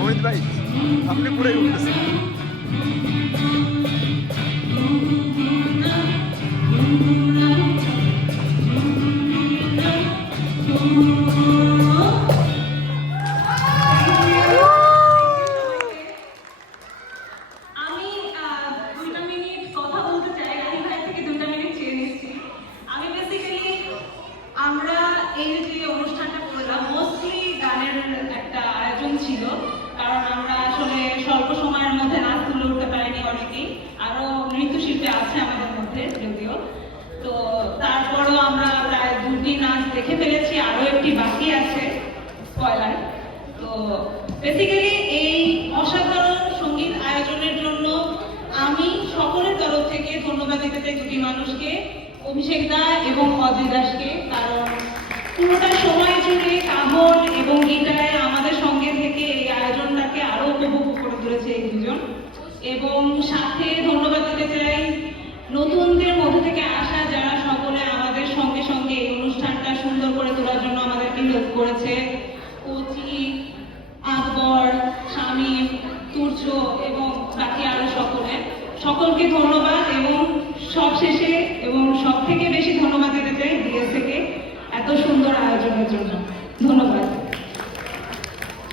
অমিত ভাই আপনি পুরোই উঠতেছেন। আমরা এই যে অনুষ্ঠানটা করলাম মোস্টলি গানের একটা আয়োজন ছিল, কারণ আমরা আসলে স্বল্প সময়ের মধ্যে নাচ তুলে উঠতে পারিনি অনেকেই, আরো নৃত্যশিল্পী আছে আমাদের মধ্যে যদিও। তো তারপরও আমরা প্রায় 2টি নাচ দেখে ফেলেছি, আরো একটি বাকি আছে, স্পয়লার। তো বেসিক্যালি এই অসাধারণ সঙ্গীত আয়োজনের জন্য আমি সকলের তরফ থেকে ধন্যবাদ দিতে চাই 2টি মানুষকে, অভিষেক দা এবং অজয় দাসকে, কারণ পুরোটা সময় জুড়ে কাহন এবং গিটারে আমাদের সঙ্গে থেকে এই আয়োজনটাকে আরো উপভোগ করে তুলেছে এই দুজন। এবং সাথে ধন্যবাদ দিতে চাই নতুনদের মধ্যে থেকে আসা যারা সকলে আমাদের সঙ্গে সঙ্গে এই অনুষ্ঠানটা সুন্দর করে তোলার জন্য আমাদেরকে হেল্প করেছে, কোচি, আকবর, শামীম, তুর্য এবং বাকি আরো সকলকে ধন্যবাদ। এবং সবশেষে এবং সব থেকে বেশি ধন্যবাদ দিতে চাই ডিএসএ কে এত সুন্দর আয়োজনের জন্য। ধন্যবাদ।